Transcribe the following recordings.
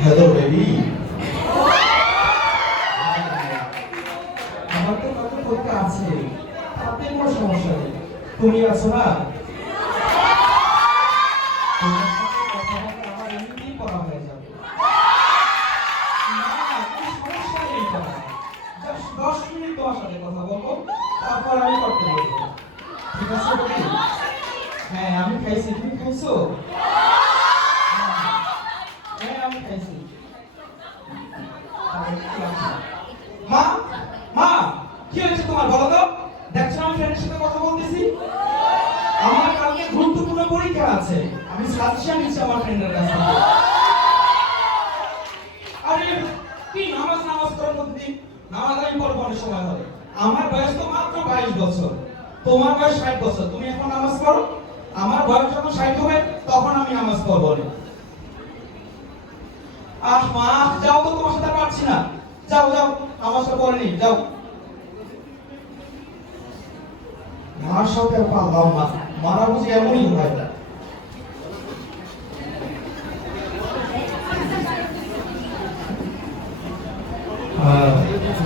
Hello baby আমার তো কত পরীক্ষা আছে? তাতে কোনো সমস্যা নেই। তুমি আছো না? দশ মিনিট তোমার কথা বলব হ্যাঁ আমি খাইছি। তুমি খাইছো হ্যাঁ আমি খাইছি মা মা কি হয়েছে তোমার বলো তো দেখছ আমি ফ্রেন্ডের সাথে কথা বলতেছি? আমার কালকে গুরুত্বপূর্ণ পরীক্ষা আছে। আমি সাজেশন নিচ্ছি আমার ফ্রেন্ডের কাছ আরে, কি নামাজ নামাজ করার মধ্যে নামাজ আমি পড়ব অনেক সময় হবে আমার বয়স তো মাত্র বাইশ বছর। তোমার বয়স ষাট বছর। তুমি এখন নামাজ পড়ো? আমার বয়স যখন ষাট হবে, তখন আমি নামাজ পড়ব না আহ মা, যাও তো তোমার সাথে পারছি না। যাও যাও আমার সাথে নি যাও। মার সাথে পারলাম না। মারা বুঝি এমনই হয়।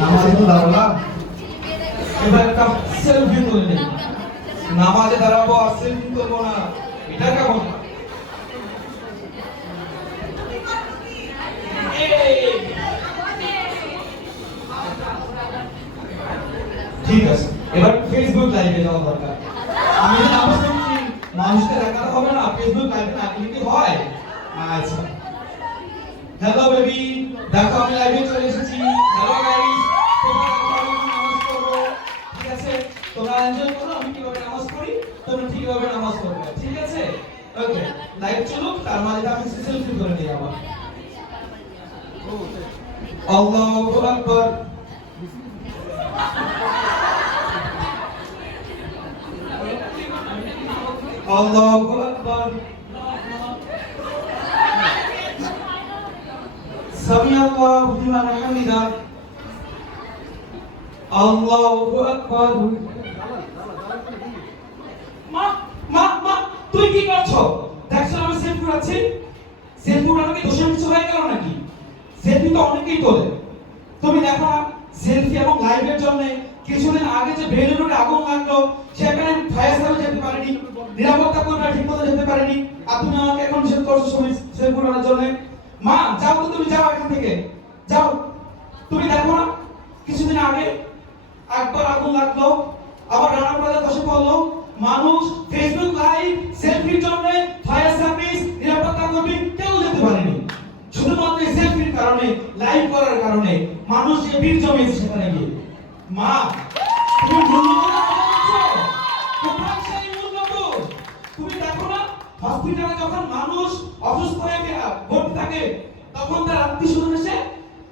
নামাজে নামাজে দাঁড়াবো আর সেলফি না। এটা কেমন? ঠিক আছে। এবার ফেসবুক লাইভে যাওয়া দরকার। আমি পড়ছি মানুষকে দেখাতে হবে না ফেসবুক লাইভে না গেলে কি হয়? আচ্ছা। হ্যালো বেবি দেখো আমি লাইভে চলে এসেছি। হ্যালো গাইস ঠিক আছে? তোমরা এনজয় করো আমি কীভাবে নামাজ পড়ি? তোমরা ঠিকভাবে নামাজ পড়বে ঠিক আছে? ওকে লাইভ চলুক তার মাঝে আমি সেলফি করে নিই আবার। আল্লাহু আকবার আল্লাহু আকবার। সামি আল্লাহু লিমান হামিদা। আল্লাহু আকবার। মা মা মা, তুই কি করছ? দেখছ আমি সেলফি উড়াচ্ছি। সেলফি উড়ানো কি দোষের কিছু হয়ে গেল নাকি? সেলফি তো অনেকেই তোলে। তুমি দেখো না, সেলফি এবং লাইভের জন্য কিছুদিন আগে যে বেলুনে আগুন লাগল, সেখানে ফায়ার সার্ভিস যেতে পারেনি, নিরাপত্তা কর্মীরা ঠিক মতো যেতে পারেনি। আর তুমি আমাকে এখন নিষেধ করছ ছবি সেলফি উড়ানোর জন্য। মা, যাও তো তুমি, যাও এখান থেকে। যাও। তুমি দেখো না, কিছুদিন আগে একবার আগুন লাগল, আবার রানা প্লাজা ধসে পড়ল। মানুষ ফেসবুক লাইভ সেলফির জন্য ফায়ার সার্ভিস নিরাপত্তা কর্মী কেউ যেতে পারেনি। শুধুমাত্র সেলফির কারণে লাইভ করার কারণে মানুষ যে ভিড় জমিয়েছে সেখানে গিয়ে। মা, তুমি কোথায় সেই মূল্যবোধ? তুমি দেখো না হসপিটালে যখন মানুষ অসুস্থ হয়ে ভর্তি থাকে, তখন তার আত্মীয় স্বজন এসে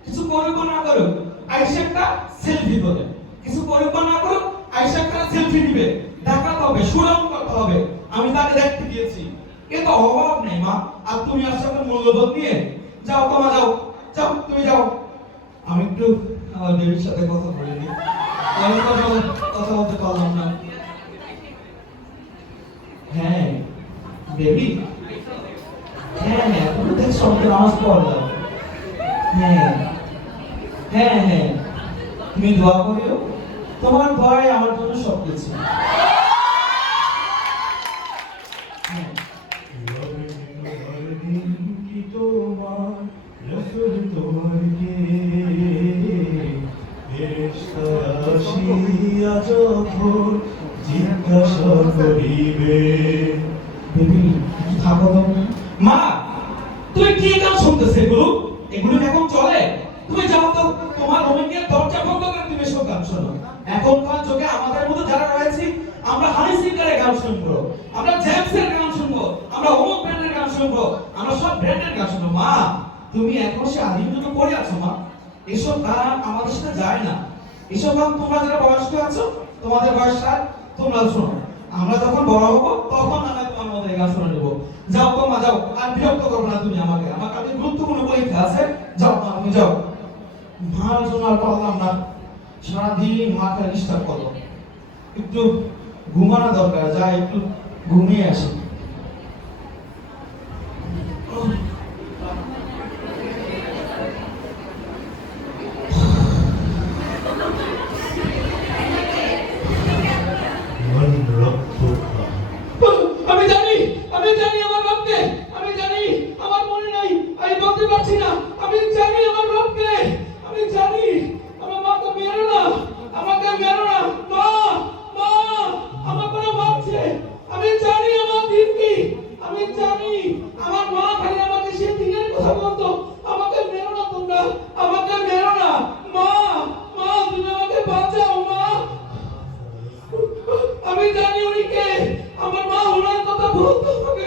কিছু করুক না করুক আইসা একটা সেলফি তোলে। কিছু করুক না করুক আইসা একটা সেলফি দিবে দেখাতে হবে সুনাম করতে হবে। আমি তাকে দেখতে গিয়েছি। এ তো অভাব নেই, মা। আর তুমি আসছো মূল্যবোধ নিয়ে যাও, তোমা যাও যাও, তুমি যাও। আমি একটু আমার বেবির সাথে কথা বলিনি। কথা বলতে পারলাম না। হ্যাঁ বেবি হ্যাঁ হ্যাঁ তুমি দেখছ নামাজ পড়লাম। হ্যাঁ হ্যাঁ হ্যাঁ। তুমি দোয়া করিও। তোমার দোয়াই আমার জন্য সব কিছু। জিজ্ঞাসা করিবে মা তুই কি গান শুনতেছে এগুলো এগুলো এখন চলে? তুমি যাও তো, তোমার রুমে দরজা বন্ধ করে তুমি এসব গান শোনো। এখনকার যুগে আমাদের মধ্যে যারা রয়েছে, আমরা হানি সিঙ্গারের গান শুনব, আমরা জ্যামসের গান শুনব, আমরা অমুক ব্র্যান্ডের গান শুনব, আমরা সব ব্র্যান্ডের গান শুনব। মা, তুমি এখন সে আদিম পড়ে আছো, মা। এসব গান আমাদের সাথে যায় না। এসব তোমরা যারা বয়স্ক আছো, তোমাদের বয়স তোমরা শোনো। আমরা যখন বড় হব, তখন না হয় তোমার মধ্যে এই গান শুনে নেব। যাও তোমা যাও, আর বিরক্ত করব না তুমি আমাকে। আমার কাছে গুরুত্বপূর্ণ পরীক্ষা আছে। যাও মা, তুমি যাও। জন্য আর পারলাম না সারাদিন মাকে ডিস্টার্ব করো একটু ঘুমানো দরকার যা একটু ঘুমিয়ে আসি। আমাকে মেরো না আমাকে মেরো মা মা, তুমি আমাকে মা। আমি জানি উনি কে। আমার মা উনার কথা বলতো আমাকে